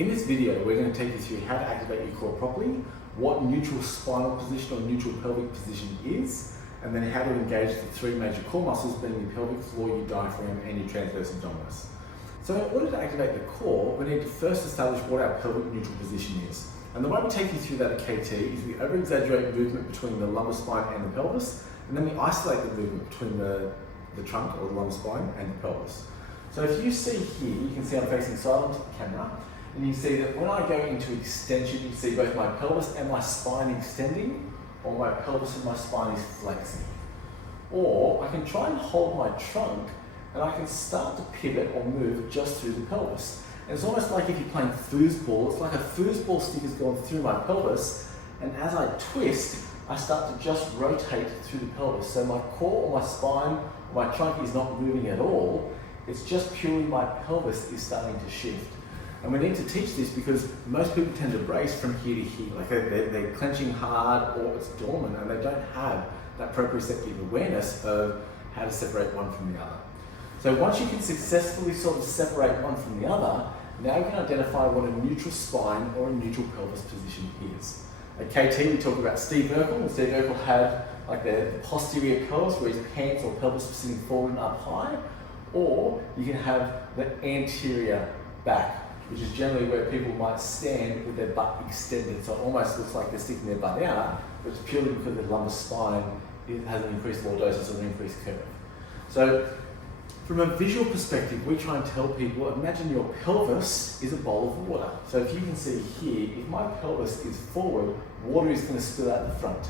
In this video, we're going to take you through how to activate your core properly, what neutral spinal position or neutral pelvic position is, and then how to engage the three major core muscles being your pelvic floor, your diaphragm, and your transverse abdominis. So in order to activate the core, we need to first establish what our pelvic neutral position is. And the way we take you through that at KT is we over-exaggerate movement between the lumbar spine and the pelvis, and then we isolate the movement between the trunk or the lumbar spine and the pelvis. So if you see here, you can see I'm facing side onto the camera, and you see that when I go into extension, you see both my pelvis and my spine extending, or my pelvis and my spine is flexing. Or I can try and hold my trunk, and I can start to pivot or move just through the pelvis. And it's almost like if you're playing foosball, it's like a foosball stick is going through my pelvis, and as I twist, I start to just rotate through the pelvis. So my core or my spine or my trunk is not moving at all, it's just purely my pelvis is starting to shift. And we need to teach this because most people tend to brace from here to here, like they're clenching hard or it's dormant and they don't have that proprioceptive awareness of how to separate one from the other. So once you can successfully sort of separate one from the other, now you can identify what a neutral spine or a neutral pelvis position is. At KT we talk about Steve Urkel, and Steve Urkel had like the posterior pelvis where his pants or pelvis was sitting forward and up high, or you can have the anterior back, which is generally where people might stand with their butt extended. So it almost looks like they're sticking their butt out, but it's purely because the lumbar spine has an increased lordosis or an increased curve. So from a visual perspective, we try and tell people, imagine your pelvis is a bowl of water. So if you can see here, if my pelvis is forward, water is going to spill out the front.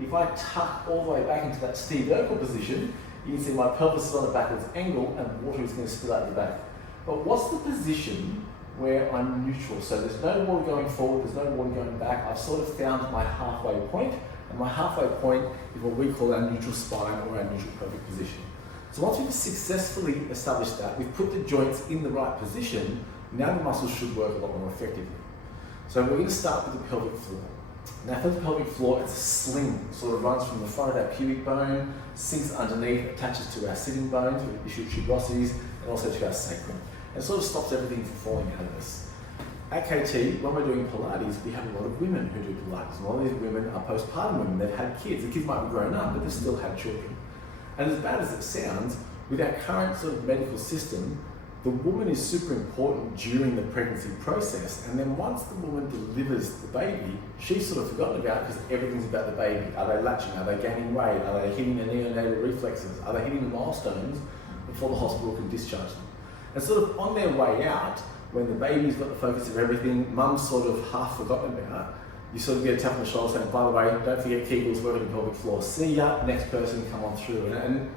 If I tuck all the way back into that Steve Urkel position, you can see my pelvis is on a backwards angle and water is going to spill out the back. But what's the position where I'm neutral? So there's no water going forward, there's no water going back. I've sort of found my halfway point, and my halfway point is what we call our neutral spine or our neutral pelvic position. So once we've successfully established that, we've put the joints in the right position, now the muscles should work a lot more effectively. So we're going to start with the pelvic floor. Now for the pelvic floor, it's a sling, sort of runs from the front of our pubic bone, sinks underneath, attaches to our sitting bones, with ischial tuberosities, and also to our sacrum. And sort of stops everything from falling out of us. At KT, when we're doing Pilates, we have a lot of women who do Pilates. And a lot of these women are postpartum women, they've had kids. The kids might be grown up, but they still have children. And as bad as it sounds, with our current sort of medical system, the woman is super important during the pregnancy process, and then once the woman delivers the baby, she's sort of forgotten about because everything's about the baby. Are they latching? Are they gaining weight? Are they hitting their neonatal reflexes? Are they hitting the milestones before the hospital can discharge them? And sort of on their way out, when the baby's got the focus of everything, mum's sort of half forgotten about, you sort of get a tap on the shoulder saying, by the way, don't forget Kegels, working the pelvic floor. See ya, next person, come on through. And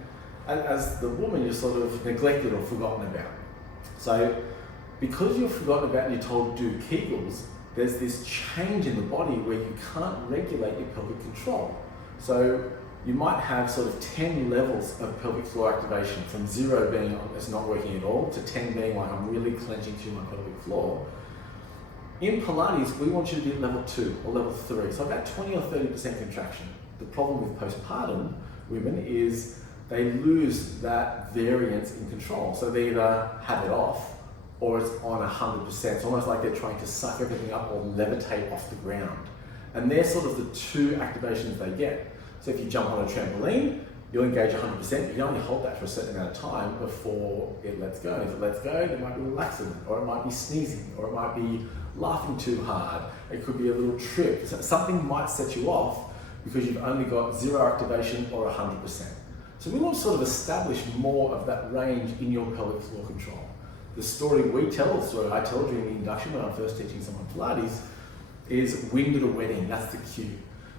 as the woman, you're sort of neglected or forgotten about. So because you're forgotten about and you're told do Kegels, there's this change in the body where you can't regulate your pelvic control. So you might have sort of 10 levels of pelvic floor activation, from 0 being it's not working at all, to 10 being like I'm really clenching through my pelvic floor. In Pilates, we want you to be at level 2 or level 3, so about 20 or 30% contraction. The problem with postpartum women is they lose that variance in control. So they either have it off or it's on 100%. It's almost like they're trying to suck everything up or levitate off the ground. And they're sort of the two activations they get. So if you jump on a trampoline, you'll engage 100%, but you can only hold that for a certain amount of time before it lets go. And if it lets go, there might be relaxing, or it might be sneezing, or it might be laughing too hard. It could be a little trip. So something might set you off because you've only got 0 activation or 100%. So we want to sort of establish more of that range in your pelvic floor control. The story we tell, the story I tell during the induction when I'm first teaching someone Pilates, is wind at a wedding. That's the cue.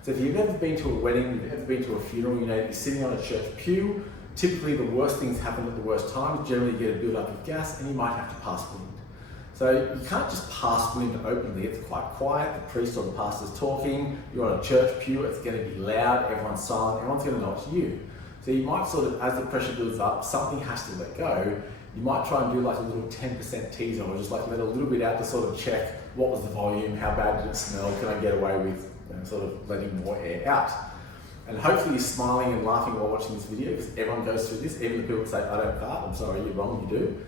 So if you've ever been to a wedding, you've ever been to a funeral, you know, you're sitting on a church pew, typically the worst things happen at the worst times. Generally you get a build-up of gas and you might have to pass wind. So you can't just pass wind openly. It's quite quiet, the priest or the pastor's talking, you're on a church pew, it's going to be loud, everyone's silent, everyone's going to know it's you. So you might sort of, as the pressure builds up, something has to let go. You might try and do like a little 10% teaser, or just like let a little bit out to sort of check what was the volume, how bad did it smell, can I get away with sort of letting more air out. And hopefully you're smiling and laughing while watching this video, because everyone goes through this. Even the people that say, I don't fart, I'm sorry, you're wrong, you do.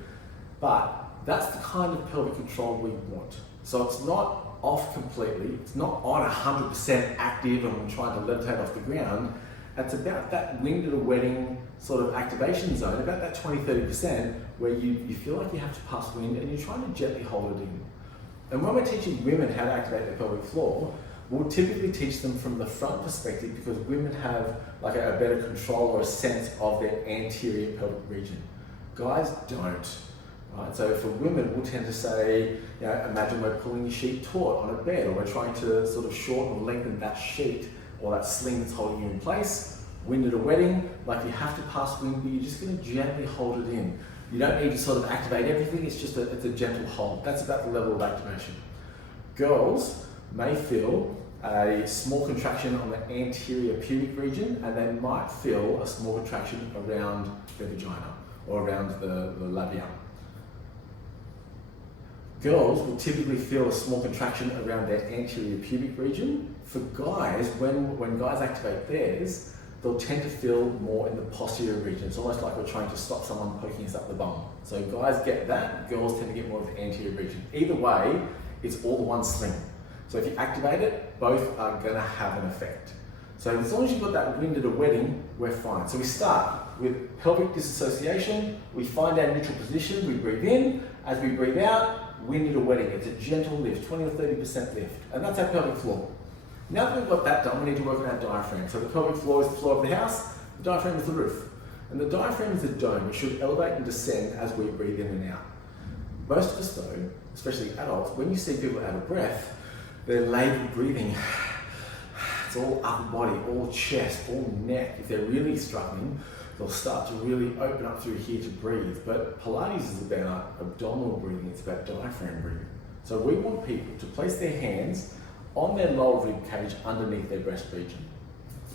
But that's the kind of pelvic control we want. So it's not off completely, it's not on 100% active and trying to levitate off the ground. It's about that wind at a wedding sort of activation zone, about that 20-30% where you feel like you have to pass wind and you're trying to gently hold it in. And when we're teaching women how to activate their pelvic floor, we'll typically teach them from the front perspective because women have like a better control or a sense of their anterior pelvic region. Guys don't. Right? So for women, we'll tend to say, you know, imagine we're pulling a sheet taut on a bed, or we're trying to sort of shorten or lengthen that sheet or that sling that's holding you in place. Wind at a wedding, like you have to pass wind, but you're just going to gently hold it in. You don't need to sort of activate everything, it's just it's a gentle hold. That's about the level of activation. Girls may feel a small contraction on the anterior pubic region, and they might feel a small contraction around their vagina or around the labia. Girls will typically feel a small contraction around their anterior pubic region. For guys, when guys activate theirs, they'll tend to feel more in the posterior region. It's almost like we're trying to stop someone poking us up the bum. So guys get that, girls tend to get more of the anterior region. Either way, it's all the one sling. So if you activate it, both are gonna have an effect. So as long as you've got that wind at a wedding, we're fine. So we start with pelvic disassociation, we find our neutral position, we breathe in, as we breathe out, wind at a wedding. It's a gentle lift, 20 or 30% lift. And that's our pelvic floor. Now that we've got that done, we need to work on our diaphragm. So the pelvic floor is the floor of the house, the diaphragm is the roof. And the diaphragm is the dome, which should elevate and descend as we breathe in and out. Most of us though, especially adults, when you see people out of breath, they're labored breathing. It's all upper body, all chest, all neck. If they're really struggling, they'll start to really open up through here to breathe. But Pilates is about abdominal breathing, it's about diaphragm breathing. So we want people to place their hands on their lower rib cage underneath their breast region.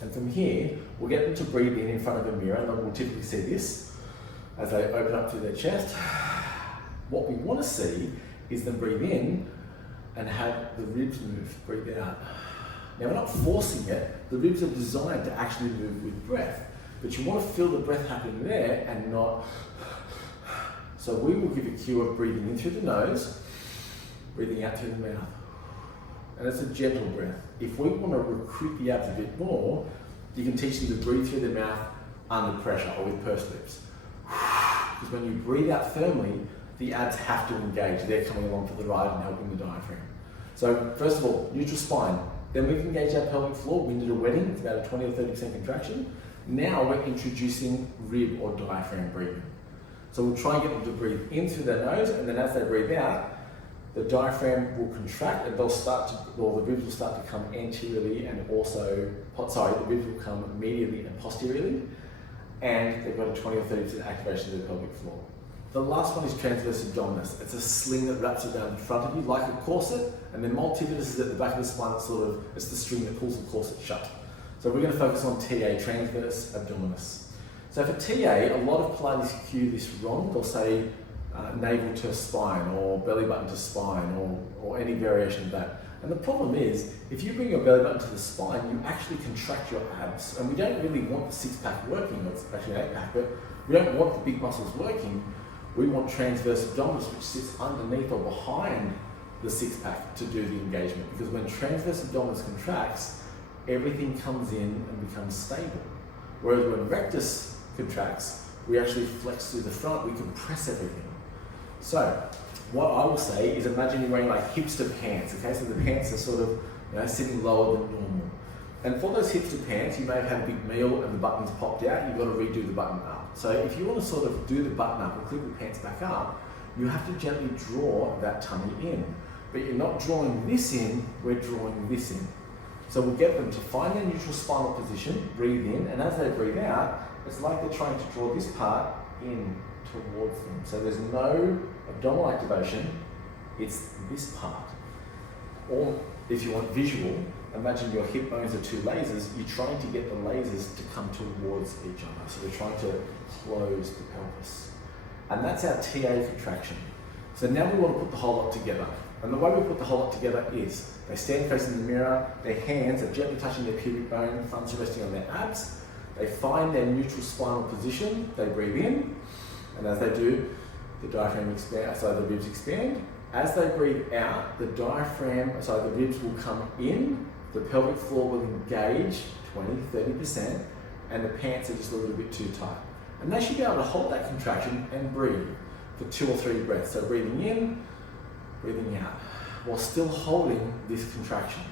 And from here, we'll get them to breathe in front of a mirror, and we'll typically see this as they open up through their chest. What we want to see is them breathe in and have the ribs move, breathe out. Now we're not forcing it, the ribs are designed to actually move with breath, but you want to feel the breath happening there and not. So we will give a cue of breathing in through the nose, breathing out through the mouth. And it's a gentle breath. If we want to recruit the abs a bit more, you can teach them to breathe through their mouth under pressure or with pursed lips. Because when you breathe out firmly, the abs have to engage. They're coming along for the ride and helping the diaphragm. So first of all, neutral spine. Then we can engage our pelvic floor. Wind at a wedding, it's about a 20 or 30% contraction. Now we're introducing rib or diaphragm breathing. So we'll try and get them to breathe in through their nose, and then as they breathe out, the diaphragm will contract and the ribs will start to come anteriorly and also, the ribs will come medially and posteriorly, and they've got a 20 or 30% activation of the pelvic floor. The last one is transverse abdominis. It's a sling that wraps around the front of you like a corset, and then multifidus is at the back of the spine. It's the string that pulls the corset shut. So we're going to focus on TA, transverse abdominis. So for TA, a lot of Pilates cue this wrong. They'll say navel to spine or belly button to spine or any variation of that. And the problem is, if you bring your belly button to the spine, you actually contract your abs. And we don't really want the six-pack working, it's actually an eight-pack, but we don't want the big muscles working. We want transverse abdominis, which sits underneath or behind the six-pack to do the engagement. Because when transverse abdominis contracts, everything comes in and becomes stable. Whereas when rectus contracts, we actually flex through the front, we compress everything. So, what I will say is imagine you're wearing like hipster pants, okay? So the pants are sort of sitting lower than normal. And for those hipster pants, you may have had a big meal and the button's popped out, you've got to redo the button up. So if you want to sort of do the button up and clip the pants back up, you have to gently draw that tummy in. But you're not drawing this in, we're drawing this in. So we'll get them to find their neutral spinal position, breathe in, and as they breathe out, it's like they're trying to draw this part in towards them. So there's no abdominal activation, it's this part. Or if you want visual, imagine your hip bones are two lasers, you're trying to get the lasers to come towards each other. So we're trying to close the pelvis. And that's our TA contraction. So now we want to put the whole lot together. And the way we put the whole lot together is, they stand facing the mirror, their hands are gently touching their pubic bone, thumbs are resting on their abs, they find their neutral spinal position, they breathe in, and as they do, the diaphragm expands, so the ribs expand, As they breathe out, the ribs will come in, the pelvic floor will engage 20-30%, and the pants are just a little bit too tight. And they should be able to hold that contraction and breathe for 2 or 3 breaths. So breathing in, breathing out, while still holding this contraction.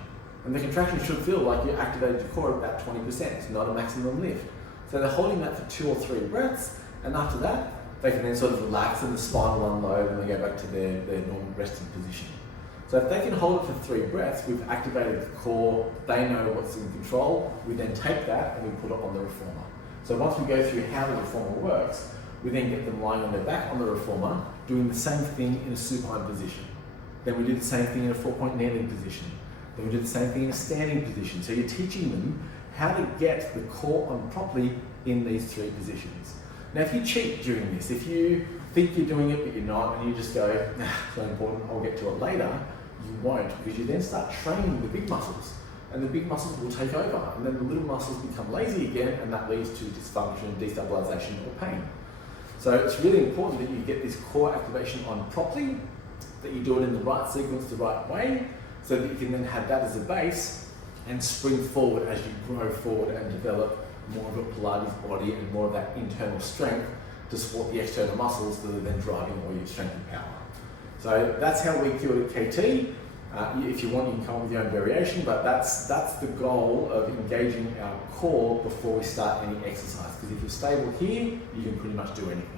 And the contraction should feel like you activated your core at about 20%. It's not a maximum lift. So they're holding that for 2 or 3 breaths, and after that, they can then sort of relax and the spine will unload and they go back to their normal resting position. So if they can hold it for 3 breaths, we've activated the core, they know what's in control, we then take that and we put it on the reformer. So once we go through how the reformer works, we then get them lying on their back on the reformer, doing the same thing in a supine position. Then we do the same thing in a 4-point kneeling position. Then we do the same thing in a standing position. So you're teaching them how to get the core on properly in these 3 positions. Now if you cheat during this, if you think you're doing it but you're not, and you just go, nah, it's not important, I'll get to it later, you won't, because you then start training the big muscles, and the big muscles will take over, and then the little muscles become lazy again, and that leads to dysfunction, destabilization, or pain. So it's really important that you get this core activation on properly, that you do it in the right sequence, the right way, so that you can then have that as a base and spring forward as you grow forward and develop more of a Pilates body and more of that internal strength to support the external muscles that are then driving all your strength and power. So that's how we cure it at KT. If you want, you can come up with your own variation, but that's the goal of engaging our core before we start any exercise. Because if you're stable here, you can pretty much do anything.